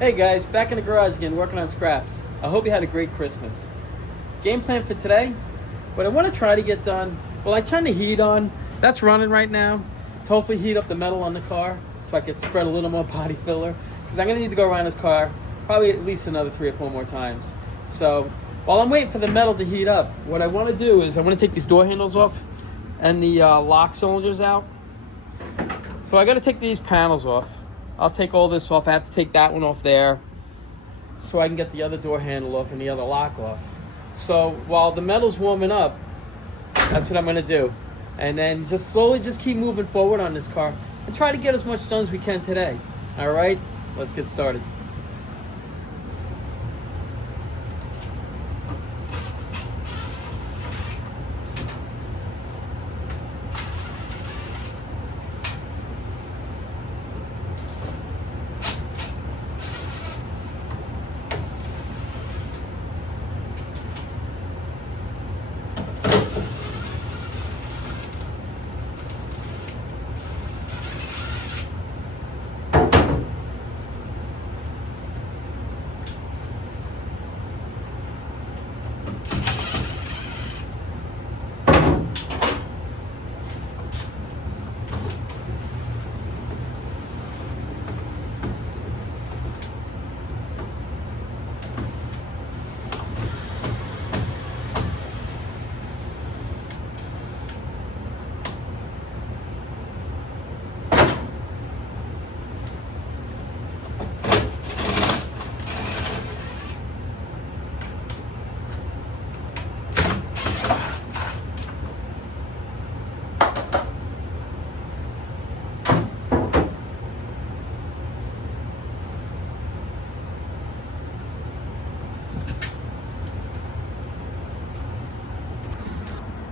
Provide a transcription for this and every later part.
Hey guys, back in the garage again working on scraps. I hope you had a great Christmas. Game plan for today, what I want to try to get done, well, I turned the heat on. That's running right now to hopefully heat up the metal on the car so I could spread a little more body filler, because I'm going to need to go around this car probably at least another 3 or 4 more times. So while I'm waiting for the metal to heat up, what I want to do is I want to take these door handles off and the lock cylinders out. So I got to take these panels off. I'll take all this off. I have to take that one off there so I can get the other door handle off and the other lock off. So while the metal's warming up, that's what I'm going to do. And then just slowly just keep moving forward on this car and try to get as much done as we can today. All right, let's get started.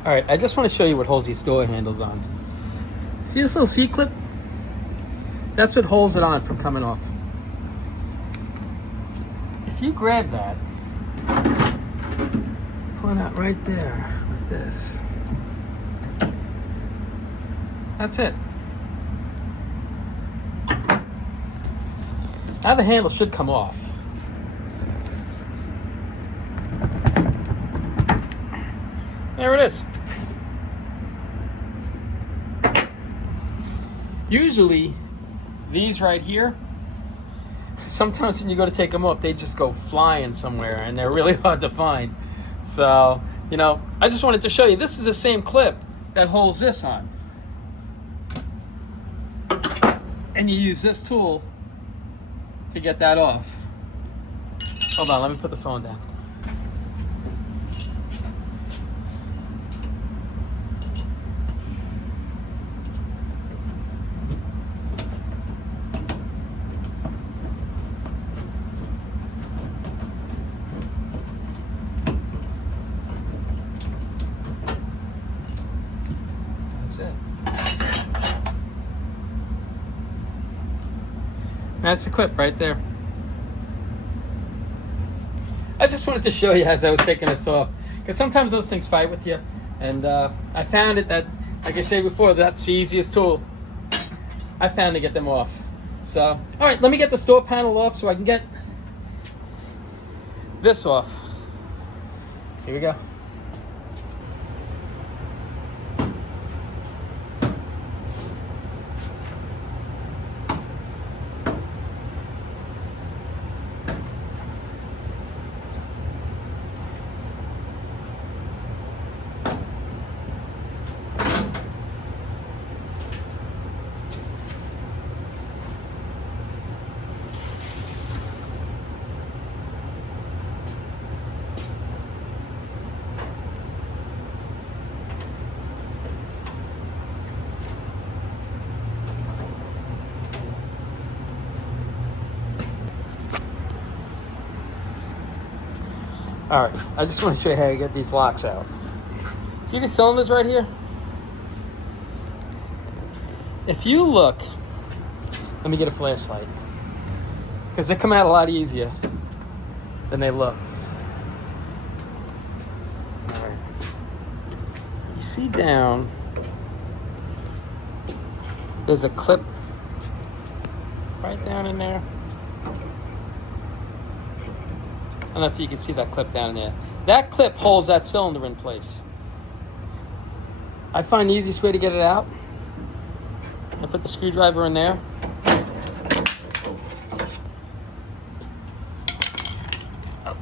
All right, I just want to show you what holds these door handles on. See this little C-clip? That's what holds it on from coming off. If you grab that, pull it out right there, like this. That's it. Now the handle should come off. There it is. Usually, these right here, sometimes when you go to take them off, they just go flying somewhere and they're really hard to find. So, I just wanted to show you, this is the same clip that holds this on. And you use this tool to get that off. Hold on, let me put the phone down. That's the clip right there. I just wanted to show you as I was taking this off, because sometimes those things fight with you, and I found it that, like I said before, that's the easiest tool I found to get them off. So, all right, let me get the store panel off so I can get this off. Here we go. All right, I just want to show you how to get these locks out. See the cylinders right here? If you look, let me get a flashlight, because they come out a lot easier than they look. All right. You see down, there's a clip right down in there. don't know if you can see that clip down there. That clip holds that cylinder in place. I find the easiest way to get it out. I put the screwdriver in there. I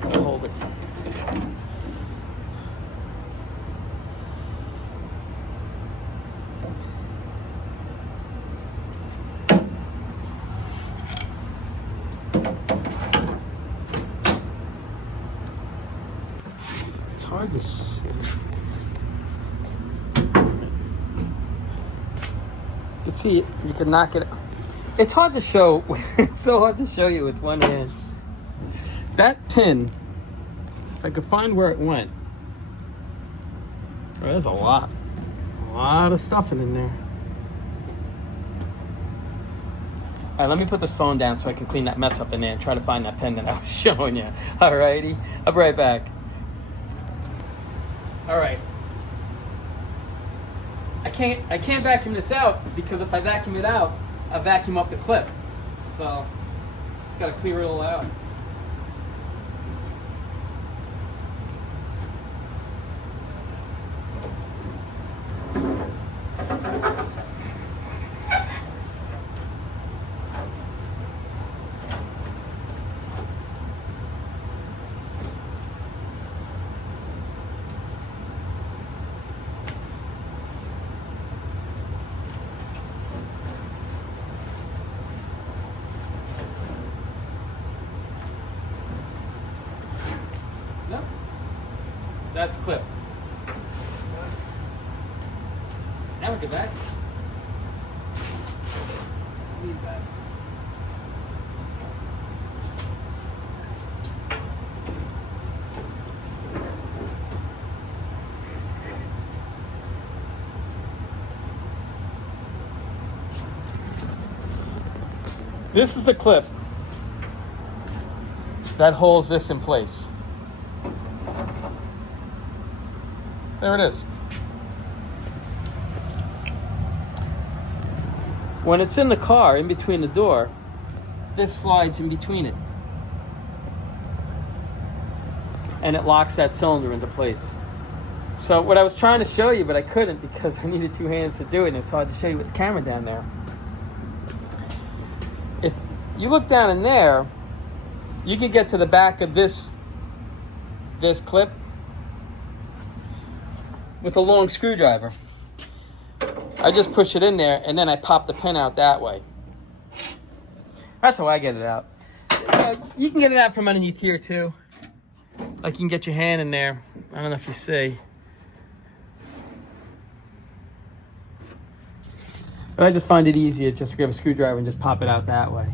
gotta hold it. It's hard to see. You can see it. You can knock it. It's hard to show. It's so hard to show you with one hand. That pin, if I could find where it went. Oh, there's a lot of stuffing in there. All right, let me put this phone down so I can clean that mess up in there and try to find that pin that I was showing you. All righty, I'll be right back. All right. I can't vacuum this out because if I vacuum it out, I vacuum up the clip. So just gotta clear it all out. No, that's the clip. Now we get back. Leave that. This is the clip that holds this in place. There it is. When it's in the car, in between the door, this slides in between it. And it locks that cylinder into place. So what I was trying to show you, but I couldn't because I needed two hands to do it, and it's hard to show you with the camera down there. If you look down in there, you can get to the back of this clip with a long screwdriver. I just push it in there and then I pop the pin out that way. That's how I get it out. You can get it out from underneath here too. Like you can get your hand in there. I don't know if you see. But I just find it easier just to grab a screwdriver and just pop it out that way.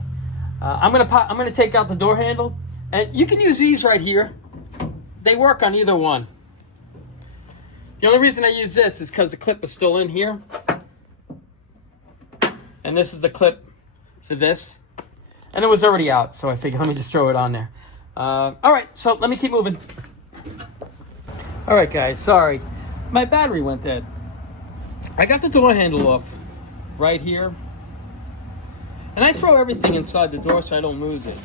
I'm gonna take out the door handle, and you can use these right here. They work on either one. The only reason I use this is because the clip is still in here. And this is the clip for this. And it was already out, so I figured let me just throw it on there. All right, so let me keep moving. All right, guys, sorry. My battery went dead. I got the door handle off right here. And I throw everything inside the door so I don't lose it.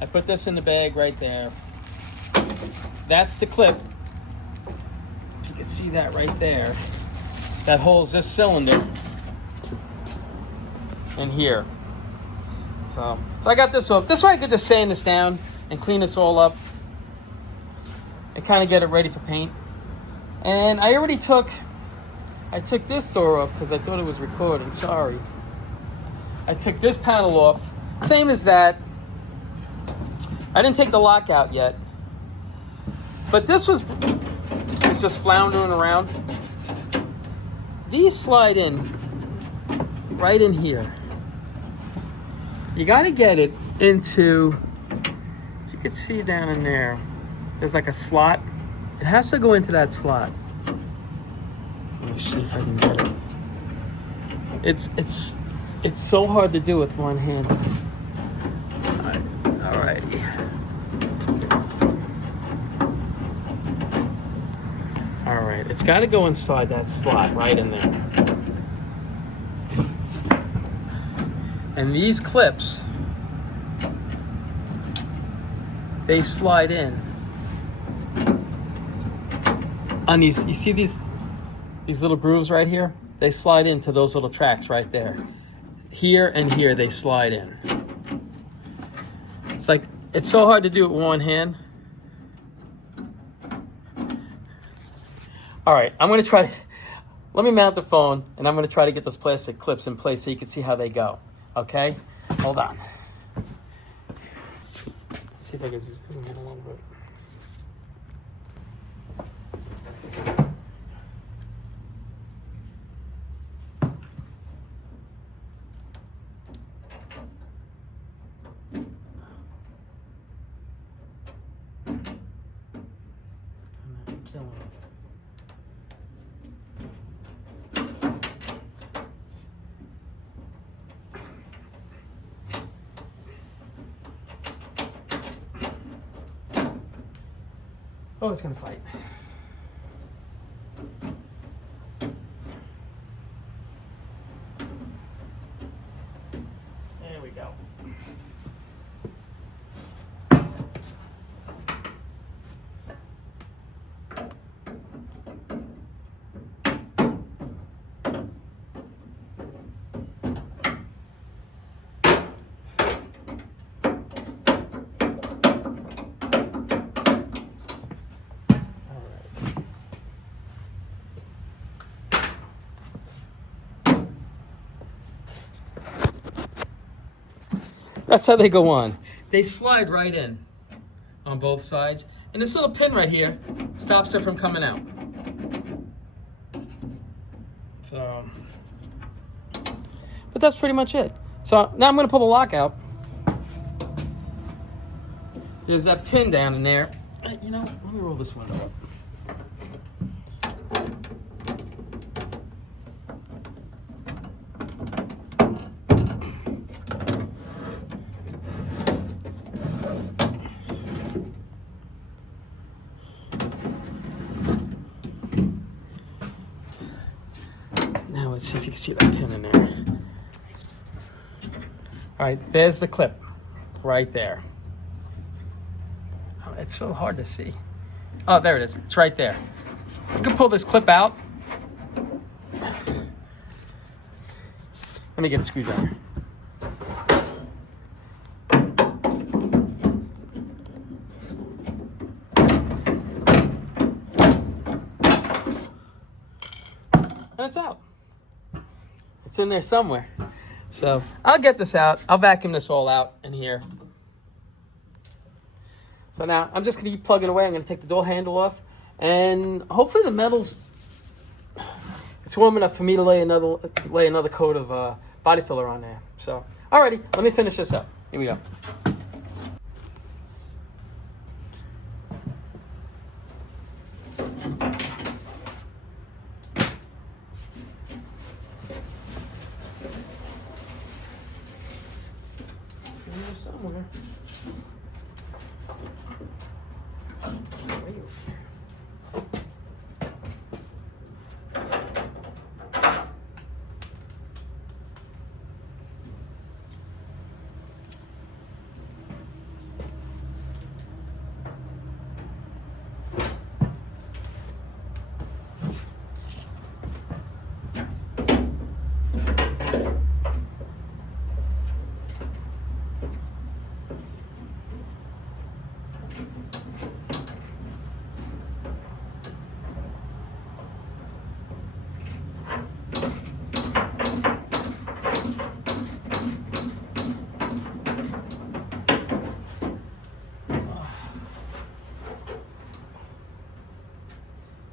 I put this in the bag right there. That's the clip. If you can see that right there. That holds this cylinder in here. So I got this off. This way I could just sand this down and clean this all up and kind of get it ready for paint. And I took this door off because I thought it was recording. Sorry. I took this panel off. Same as that. I didn't take the lock out yet. But this was, it's just floundering around. These slide in right in here. You got to get it into, if you can see down in there, there's like a slot. It has to go into that slot. Let me see if I can get it. It's so hard to do with one hand. Alrighty. Alright, it's got to go inside that slot right in there. And these clips they slide in on these. You see these little grooves right here? They slide into those little tracks right there. Here and here they slide in. It's like, it's so hard to do it with one hand. All right, I'm gonna try to, let me mount the phone and I'm gonna try to get those plastic clips in place so you can see how they go, okay? Hold on. Let's see if I can zoom in a little bit. Oh, it's gonna fight. There we go. That's how they go on. They slide right in on both sides. And this little pin right here stops it from coming out. So, but that's pretty much it. So now I'm gonna pull the lock out. There's that pin down in there. You know, let me roll this window up. Now let's see if you can see that pin in there. All right, there's the clip right there. Oh, it's so hard to see. Oh, there it is. It's right there. You can pull this clip out. Let me get a screwdriver. And it's out. It's in there somewhere. So I'll get this out. I'll vacuum this all out in here. So now I'm just gonna keep plugging away. I'm gonna take the door handle off, and hopefully the metal's, it's warm enough for me to lay another coat of body filler on there. So, alrighty, let me finish this up. Here we go. Somewhere.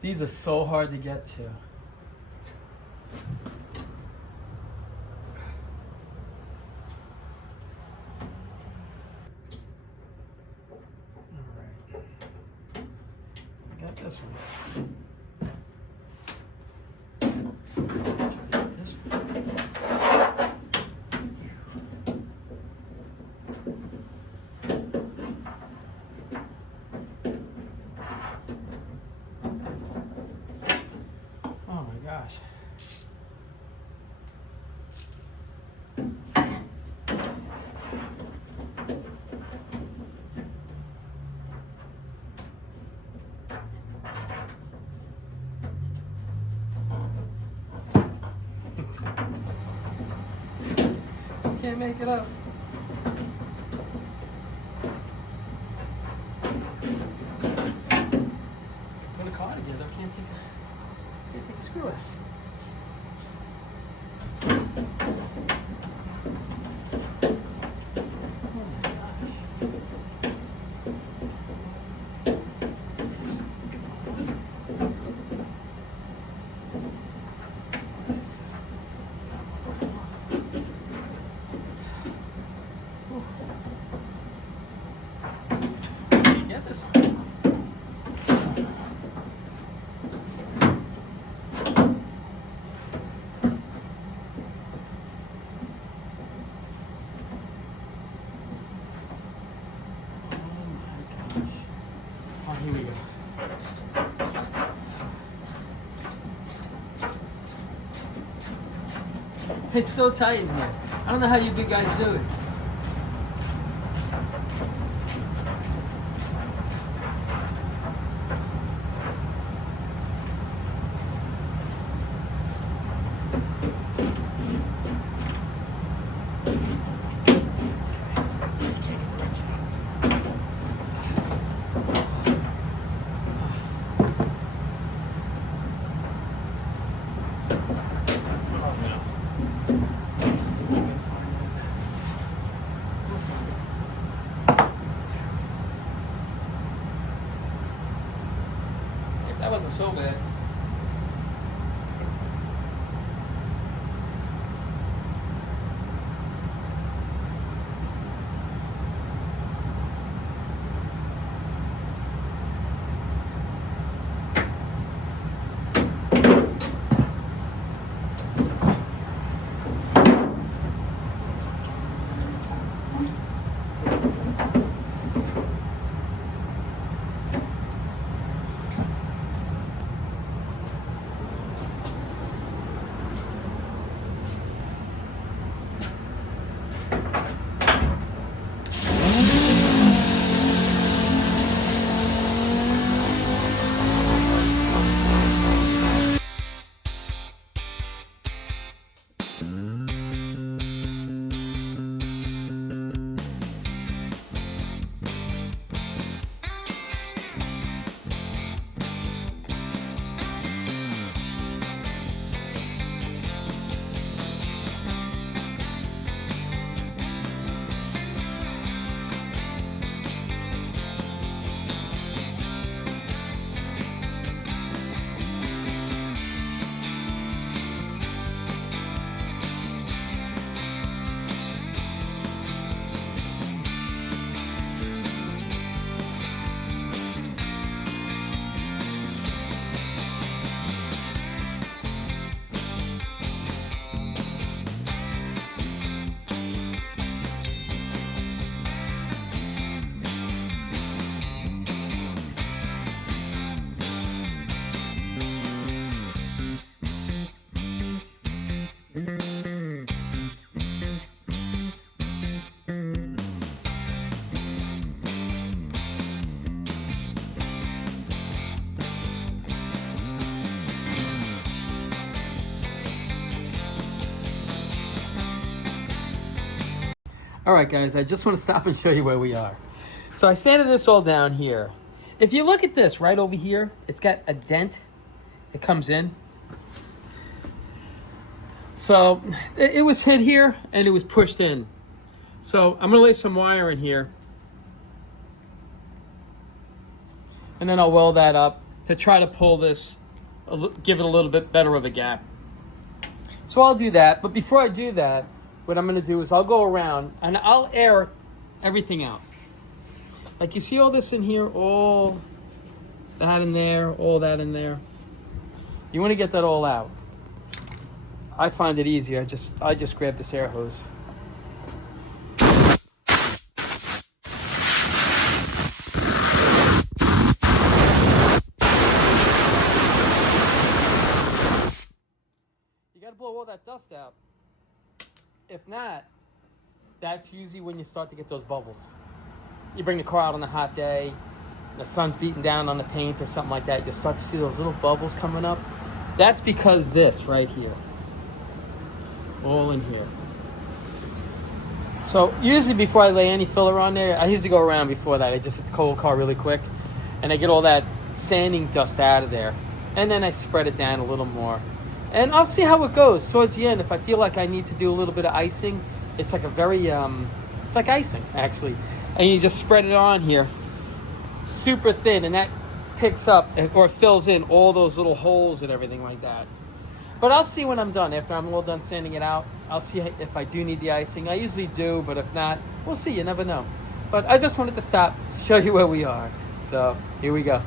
These are so hard to get to. Alright. I got this one. Try to get this one. Oh my gosh. can't make it up. Put a car together. Can't take a screw out. Here we go. It's so tight in here. I don't know how you big guys do it. That wasn't so bad. All right, guys, I just want to stop and show you where we are. So I sanded this all down here. If you look at this right over here, it's got a dent that comes in. So it was hit here and it was pushed in. So I'm gonna lay some wire in here and then I'll weld that up to try to pull this, give it a little bit better of a gap. So I'll do that, but before I do that, what I'm gonna do is I'll go around and I'll air everything out. Like you see all this in here, all that in there, all that in there. You wanna get that all out. I find it easier, I just grab this air hose. You gotta blow all that dust out. If not, that's usually when you start to get those bubbles. You bring the car out on a hot day, the sun's beating down on the paint or something like that, you'll start to see those little bubbles coming up. That's because this right here, all in here. So usually before I lay any filler on there, I usually go around before that. I just hit the cold car really quick, and I get all that sanding dust out of there. And then I spread it down a little more. And I'll see how it goes towards the end. If I feel like I need to do a little bit of icing, it's like a very, it's like icing actually. And you just spread it on here, super thin, and that picks up or fills in all those little holes and everything like that. But I'll see when I'm done. After I'm all done sanding it out, I'll see if I do need the icing. I usually do, but if not, we'll see. You never know. But I just wanted to stop, show you where we are. So here we go.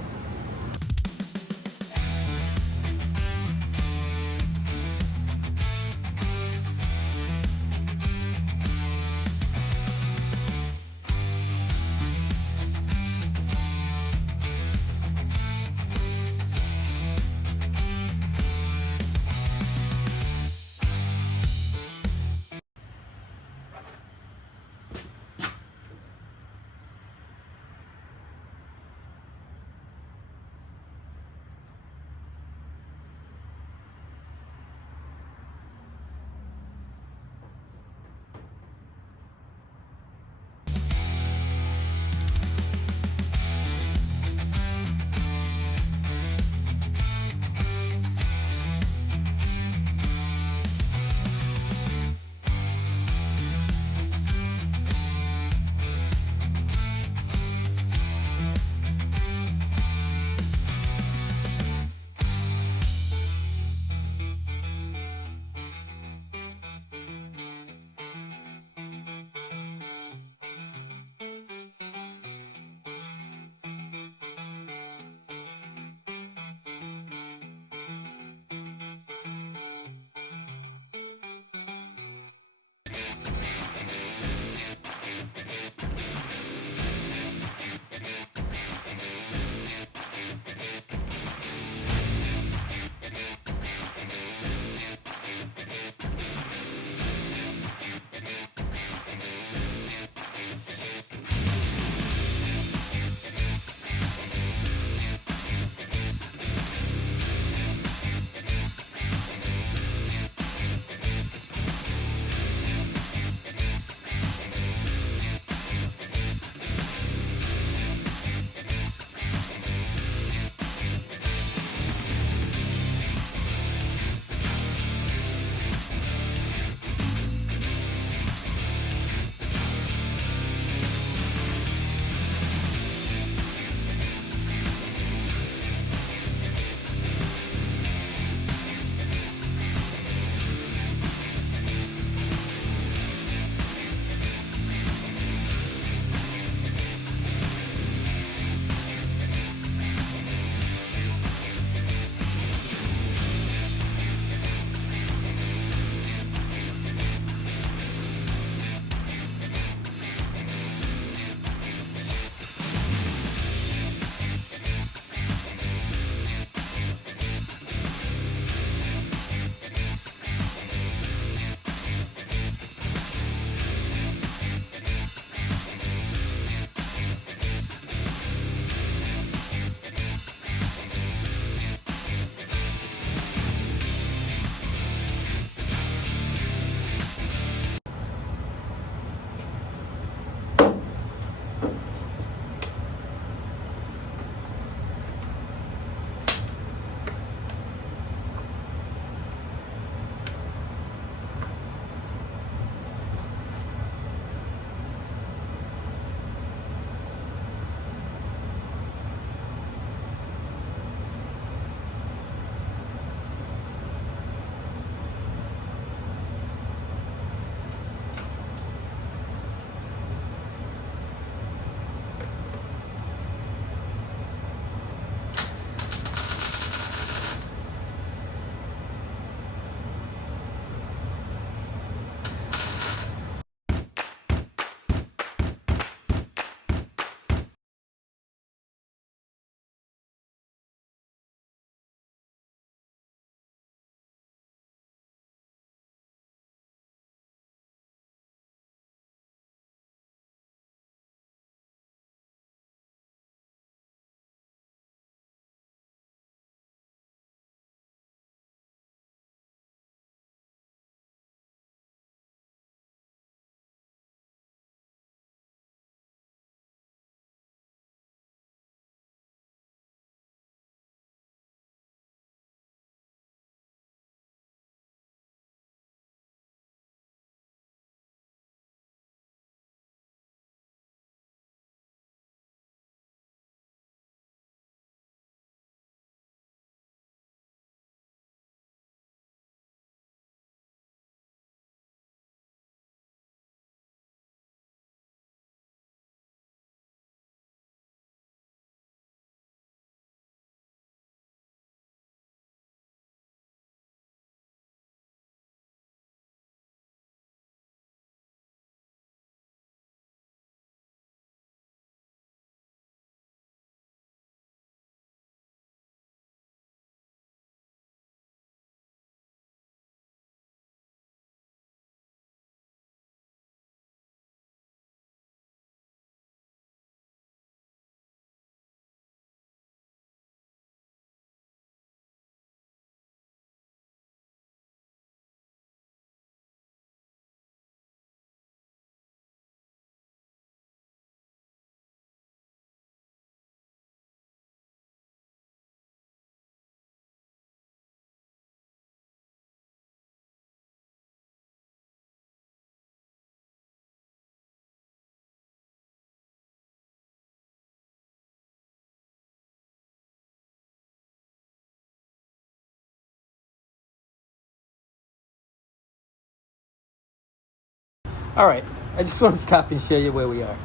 All right, I just want to stop and show you where we are.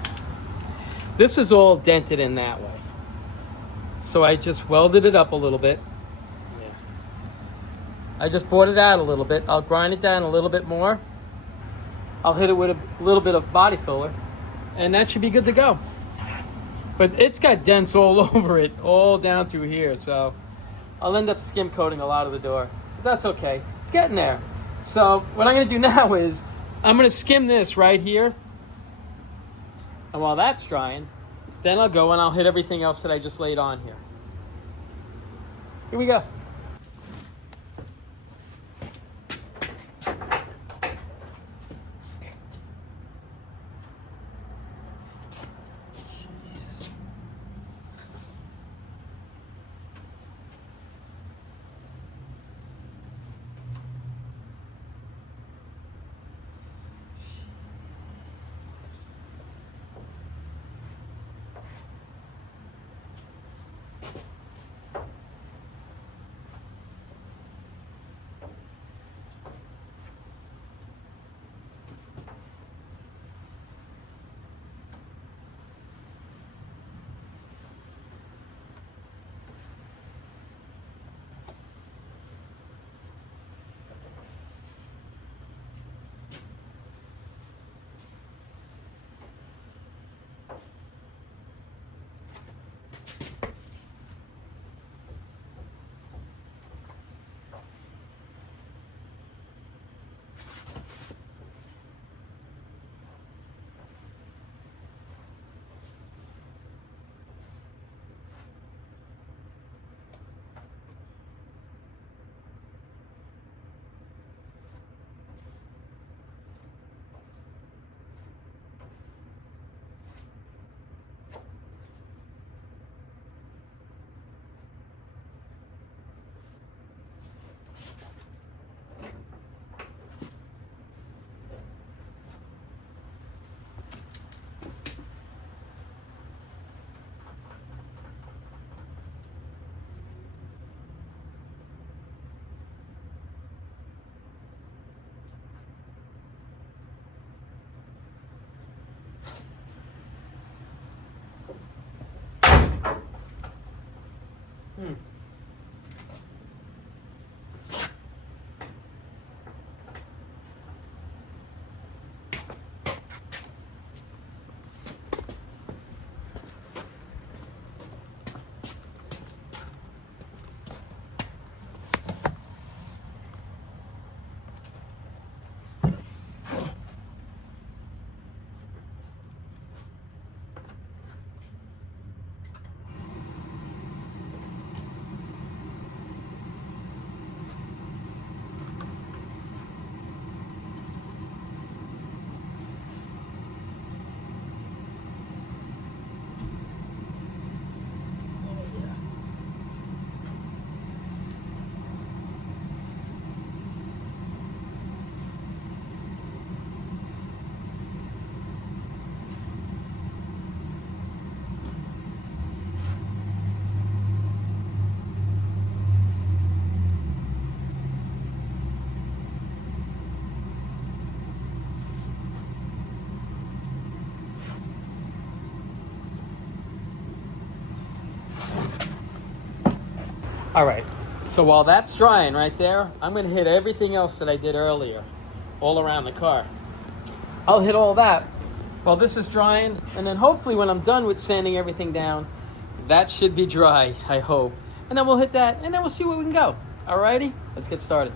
This is all dented in that way. So I just welded it up a little bit. I just brought it out a little bit. I'll grind it down a little bit more. I'll hit it with a little bit of body filler, and that should be good to go. But it's got dents all over it, all down through here, so I'll end up skim coating a lot of the door. But that's okay. It's getting there. So what I'm going to do now is I'm going to skim this right here. And while that's drying, then I'll go and I'll hit everything else that I just laid on here. Here we go. All right, so while that's drying right there, I'm gonna hit everything else that I did earlier, all around the car. I'll hit all that while this is drying, and then hopefully when I'm done with sanding everything down, that should be dry, I hope. And then we'll hit that, and then we'll see where we can go. All righty, let's get started.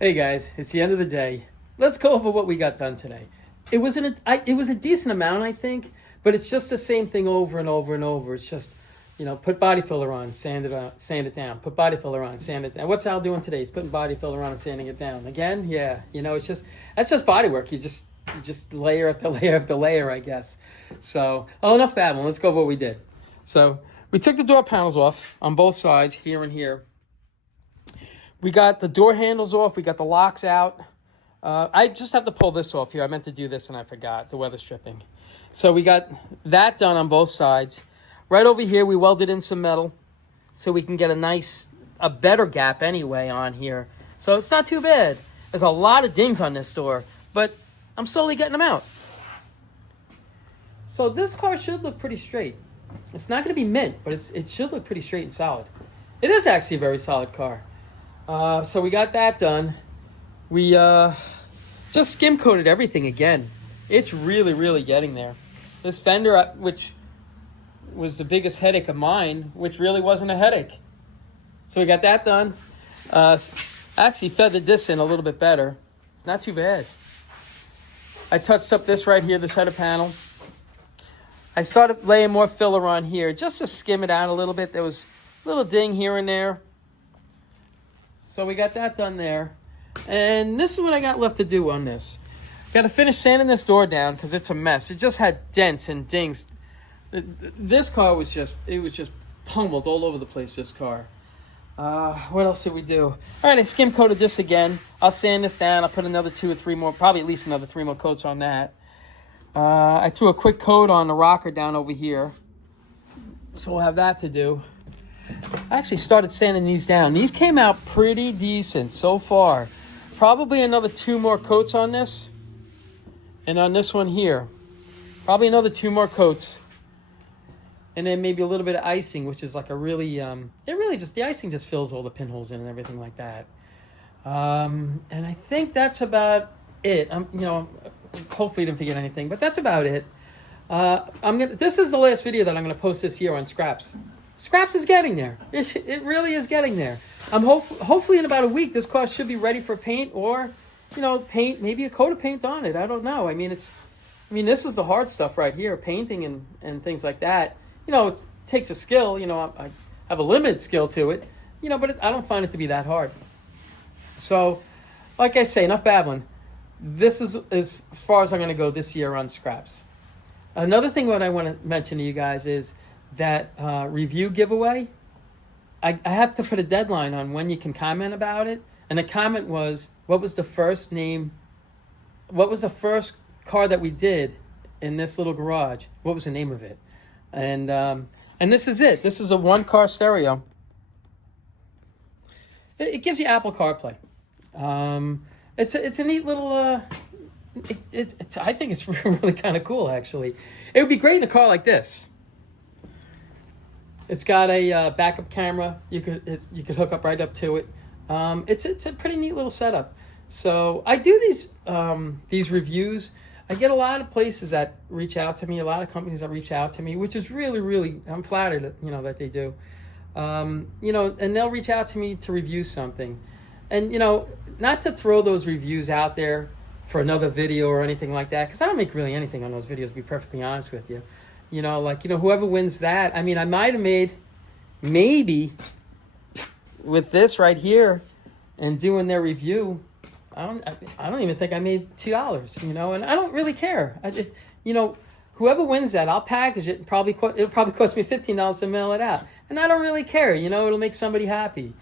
Hey guys, it's the end of the day. Let's go over what we got done today. It was a decent amount, I think, but it's just the same thing over and over and over. It's just, put body filler on, sand it down. Put body filler on, sand it down. What's Al doing today? He's putting body filler on and sanding it down. Again, yeah, that's just body work. You just layer after layer after layer, I guess. So, enough babbling. Let's go over what we did. So, we took the door panels off on both sides, here and here. We got the door handles off. We got the locks out. I just have to pull this off here. I meant to do this and I forgot, the weather stripping. So we got that done on both sides. Right over here, we welded in some metal so we can get a better gap anyway on here. So it's not too bad. There's a lot of dings on this door, but I'm slowly getting them out. So this car should look pretty straight. It's not going to be mint, but it should look pretty straight and solid. It is actually a very solid car. So we got that done. We just skim coated everything again. It's really, really getting there. This fender, which was the biggest headache of mine, which really wasn't a headache. So we got that done. Actually feathered this in a little bit better. Not too bad. I touched up this right here, this header panel. I started laying more filler on here just to skim it out a little bit. There was a little ding here and there. So we got that done there. And this is what I got left to do on this. Got to finish sanding this door down because it's a mess. It just had dents and dings. This car was just pummeled all over the place, this car. What else did we do? All right, I skim coated this again. I'll sand this down. I'll put another 2 or 3 more, probably at least another 3 more coats on that. I threw a quick coat on the rocker down over here. So we'll have that to do. I actually started sanding these down. These came out pretty decent so far. Probably another 2 more coats on this. And on this one here. Probably another 2 more coats. And then maybe a little bit of icing, which is like a really, the icing just fills all the pinholes in and everything like that. And I think that's about it. Hopefully I didn't forget anything, but that's about it. This is the last video that I'm gonna post this year on Scraps. Scraps is getting there. It really is getting there. Hopefully in about a week, this car should be ready for paint or, paint, maybe a coat of paint on it. I don't know. This is the hard stuff right here, painting and things like that. It takes a skill. I have a limited skill to it, but I don't find it to be that hard. So, like I say, enough babbling. This is as far as I'm going to go this year on Scraps. Another thing that I want to mention to you guys is that review giveaway. I have to put a deadline on when you can comment about it. And the comment was, what was the first car that we did in this little garage? What was the name of it? And this is it. This is a 1-car stereo. It gives you Apple CarPlay. It's a neat little I think it's really kind of cool, actually. It would be great in a car like this. It's got a backup camera. You could hook up right up to it. It's a pretty neat little setup. So I do these reviews. I get a lot of places that reach out to me, a lot of companies that reach out to me, which is really, really, I'm flattered that, that they do. And they'll reach out to me to review something. And, not to throw those reviews out there for another video or anything like that, because I don't make really anything on those videos, to be perfectly honest with you. Whoever wins that, I mean, I might have made, maybe, with this right here and doing their review, I don't even think I made $2, and I don't really care. Whoever wins that, I'll package it and it'll probably cost me $15 to mail it out. And I don't really care, it'll make somebody happy.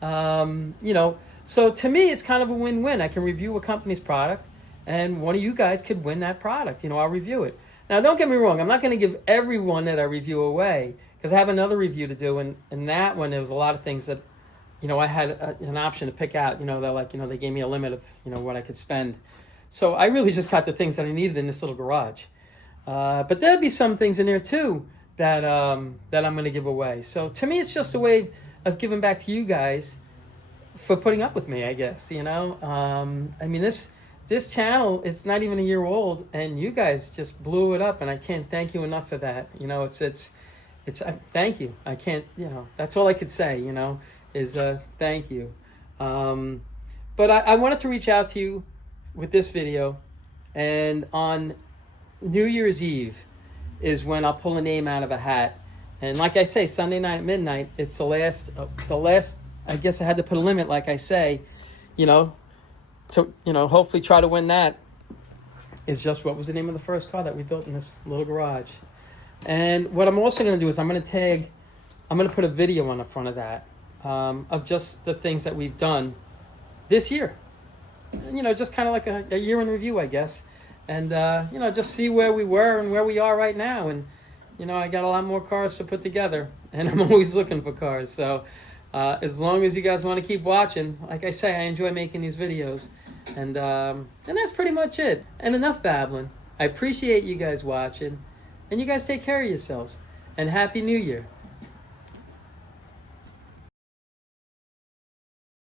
So to me, it's kind of a win-win. I can review a company's product, and one of you guys could win that product. I'll review it. Now, don't get me wrong. I'm not going to give every one that I review away, because I have another review to do, and in that one, there was a lot of things that, I had an option to pick out. They gave me a limit of, what I could spend. So I really just got the things that I needed in this little garage. But there'll be some things in there too that I'm going to give away. So to me, it's just a way of giving back to you guys for putting up with me, I guess. This channel, it's not even a year old, and you guys just blew it up, and I can't thank you enough for that. It's thank you. I can't, that's all I could say, is thank you. But I wanted to reach out to you with this video, and on New Year's Eve is when I'll pull a name out of a hat. And like I say, Sunday night at midnight, it's the last, I guess I had to put a limit, like I say, to, hopefully try to win that. Is just, what was the name of the first car that we built in this little garage. And what I'm also going to do is I'm going to put a video on the front of that, of just the things that we've done this year. Just kind of like a year in review, I guess. And, just see where we were and where we are right now. And, I got a lot more cars to put together, and I'm always looking for cars. So as long as you guys want to keep watching, like I say, I enjoy making these videos. And that's pretty much it. And enough babbling. I appreciate you guys watching. And you guys take care of yourselves. And Happy New Year.